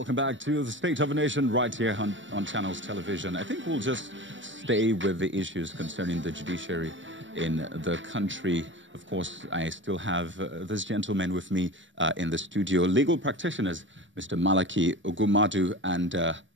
welcome back to the State of a Nation right here on Channels Television. I think we'll just stay with the issues concerning the judiciary in the country. Of course, I still have this gentleman with me in the studio, legal practitioners, Mr. Malaki Ogumadu and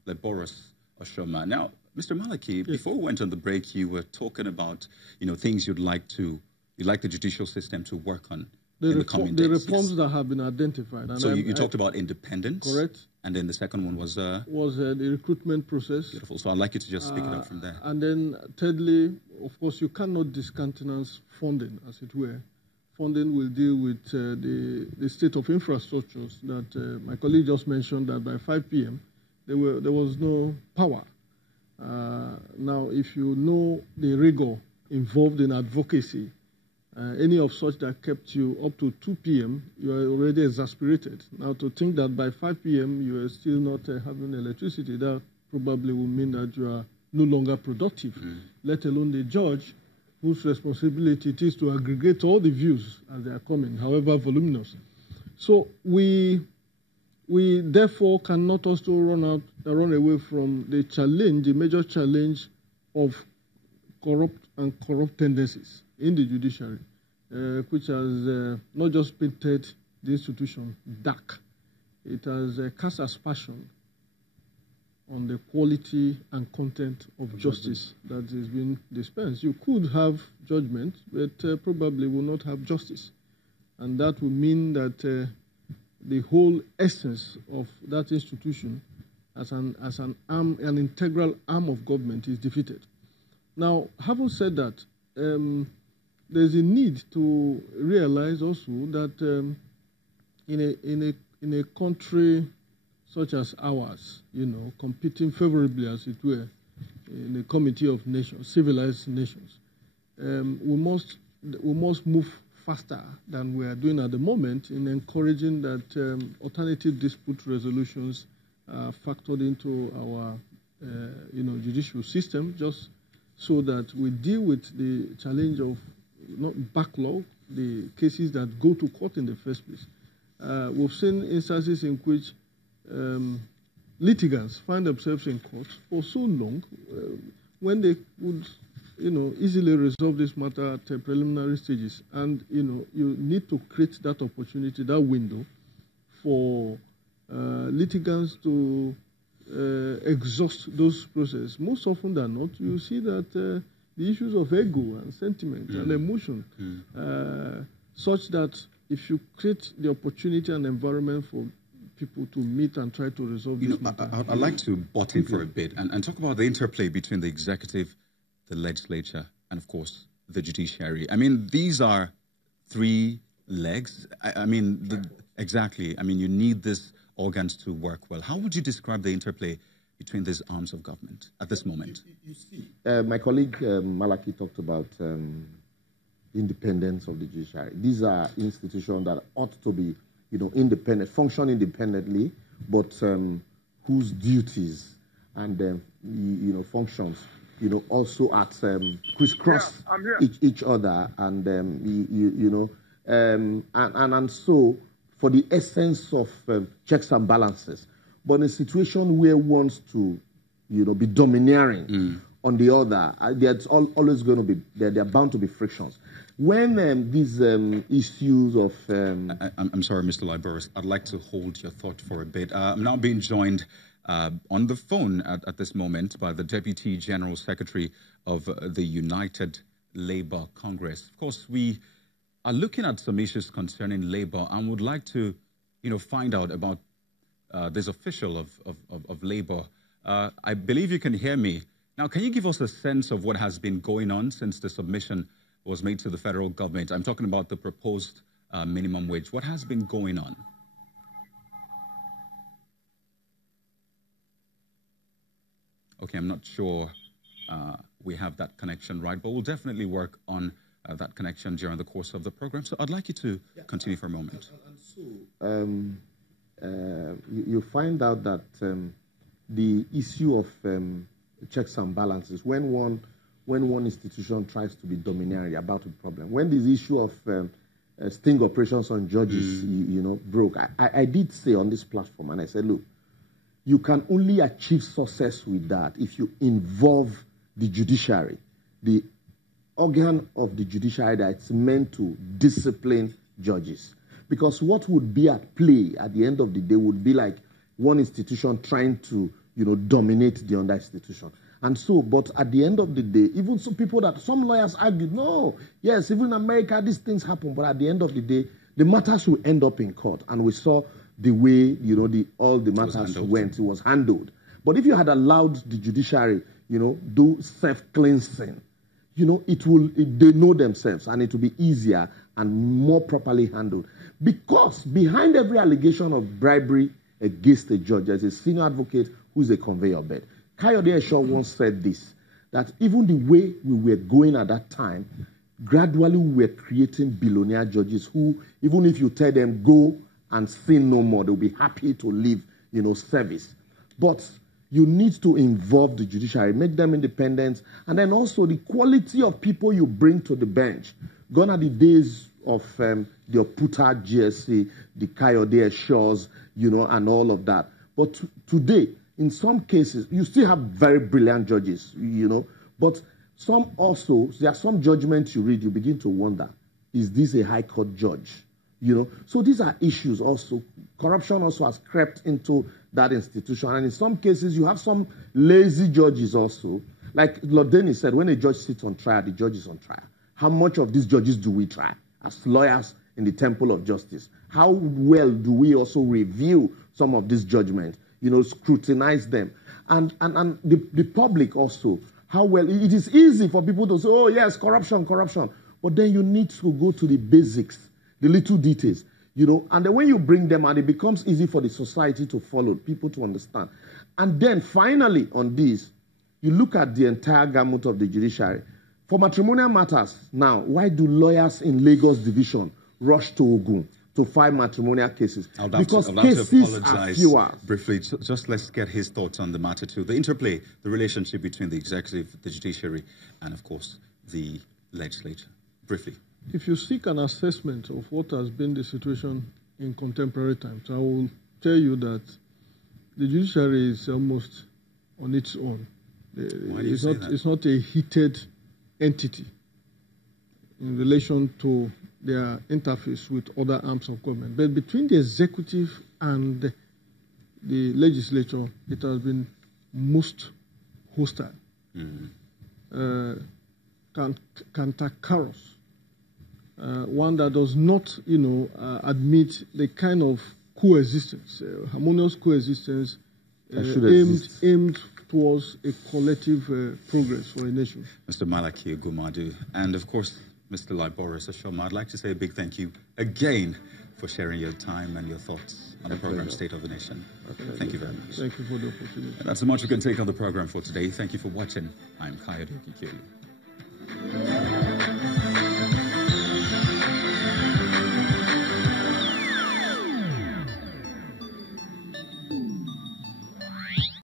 Leborus Oshoma. Now, Mr. Malaki, yes, before we went on the break, you were talking about, things you'd like the judicial system to work on. The reforms that have been identified. And so you talked about independence. Correct. And then the second one was? The recruitment process. Beautiful. So I'd like you to just speak it up from there. And then thirdly, of course, you cannot discountenance funding, as it were. Funding will deal with the state of infrastructures that my colleague just mentioned, that by 5 p.m. there was no power. Now, if you know the rigor involved in advocacy, any of such that kept you up to 2 p.m., you are already exasperated. Now, to think that by 5 p.m. you are still not having electricity, that probably will mean that you are no longer productive, let alone the judge, whose responsibility it is to aggregate all the views as they are coming, however voluminous. So we therefore cannot also run away from the challenge, the major challenge of corrupt tendencies in the judiciary, which has not just painted the institution dark, it has cast aspersion on the quality and content of justice that is being dispensed. You could have judgment, but probably will not have justice. And that will mean that the whole essence of that institution as an integral arm of government is defeated. Now, having said that, there's a need to realize also that in a country such as ours, competing favorably, as it were, in a community of nations, civilized nations, we must move faster than we are doing at the moment in encouraging that alternative dispute resolutions are factored into our judicial system, just so that we deal with the challenge of not backlog, the cases that go to court in the first place. We've seen instances in which litigants find themselves in court for so long when they would easily resolve this matter at preliminary stages. And you need to create that opportunity, that window for litigants to exhaust those processes. Most often than not, you see that the issues of ego and sentiment and emotion, such that if you create the opportunity and environment for people to meet and try to resolve this matter. I'd like to butt in for a bit and talk about the interplay between the executive, the legislature, and of course, the judiciary. I mean, these are three legs. Exactly. I mean, you need these organs to work well. How would you describe the interplay between these arms of government at this moment? You see, my colleague Malaki talked about independence of the judiciary. These are institutions that ought to be, independent, function independently, but whose duties and functions, also at crisscross each other, and and so for the essence of checks and balances. But in a situation where one wants to, be domineering on the other, there's always going to be, there are bound to be frictions. When these issues of... I'm sorry, Mr. Leborus, I'd like to hold your thought for a bit. I'm now being joined on the phone at this moment by the Deputy General Secretary of the United Labour Congress. Of course, we are looking at some issues concerning labor and would like to, find out about this official of labor. I believe you can hear me. Now, can you give us a sense of what has been going on since the submission was made to the federal government? I'm talking about the proposed minimum wage. What has been going on? Okay, I'm not sure we have that connection right, but we'll definitely work on that connection during the course of the program. So I'd like you to continue for a moment. And so you find out that the issue of checks and balances, when one institution tries to be domineering about a problem, when this issue of sting operations on judges, broke, I did say on this platform, and I said, look, you can only achieve success with that if you involve the judiciary, the organ of the judiciary that's meant to discipline judges. Because what would be at play at the end of the day would be like one institution trying to, dominate the other institution. And so, but at the end of the day, even some lawyers argued, no, yes, even in America, these things happen, but at the end of the day, the matters will end up in court. And we saw the way, all the matters went, it was handled. But if you had allowed the judiciary, do self-cleansing, they know themselves, and it will be easier and more properly handled. Because behind every allegation of bribery against a judge, there's a senior advocate who's a conveyor belt. Kayode Esho once said this, that even the way we were going at that time, gradually we were creating billionaire judges who, even if you tell them go and sin no more, they'll be happy to leave, service. But you need to involve the judiciary, make them independent, and then also the quality of people you bring to the bench. Gone are the days of the Oputa GSC, the Kayode Eshos, and all of that. But today, in some cases, you still have very brilliant judges, but some also, there are some judgments you read, you begin to wonder, is this a high court judge? So these are issues also. Corruption also has crept into that institution. And in some cases, you have some lazy judges also. Like Lord Dennis said, when a judge sits on trial, the judge is on trial. How much of these judges do we try as lawyers in the temple of justice? How well do we also review some of these judgments, scrutinize them? And the public also, how well, it is easy for people to say, oh yes, corruption. But then you need to go to the basics, the little details, and then when you bring them out, it becomes easy for the society to follow, people to understand. And then finally on this, you look at the entire gamut of the judiciary. For matrimonial matters, now, why do lawyers in Lagos Division rush to Ogun to file matrimonial cases? Because cases are fewer. Briefly, just let's get his thoughts on the matter too. The interplay, the relationship between the executive, the judiciary, and of course, the legislature. Briefly. If you seek an assessment of what has been the situation in contemporary times, I will tell you that the judiciary is almost on its own. Why do you say that? It's not a heated entity in relation to their interface with other arms of government. But between the executive and the legislature, it has been most hostile. Cantankerous. One that does not, admit the kind of coexistence, harmonious coexistence aimed towards a collective progress for a nation. Mr. Malaki Ogumadu, and of course, Mr. Liboris Ashoma, I'd like to say a big thank you again for sharing your time and your thoughts on the program State of the Nation. Thank you very much. Thank you for the opportunity. And that's so much we can take on the program for today. Thank you for watching. I'm Kayode Okikeli.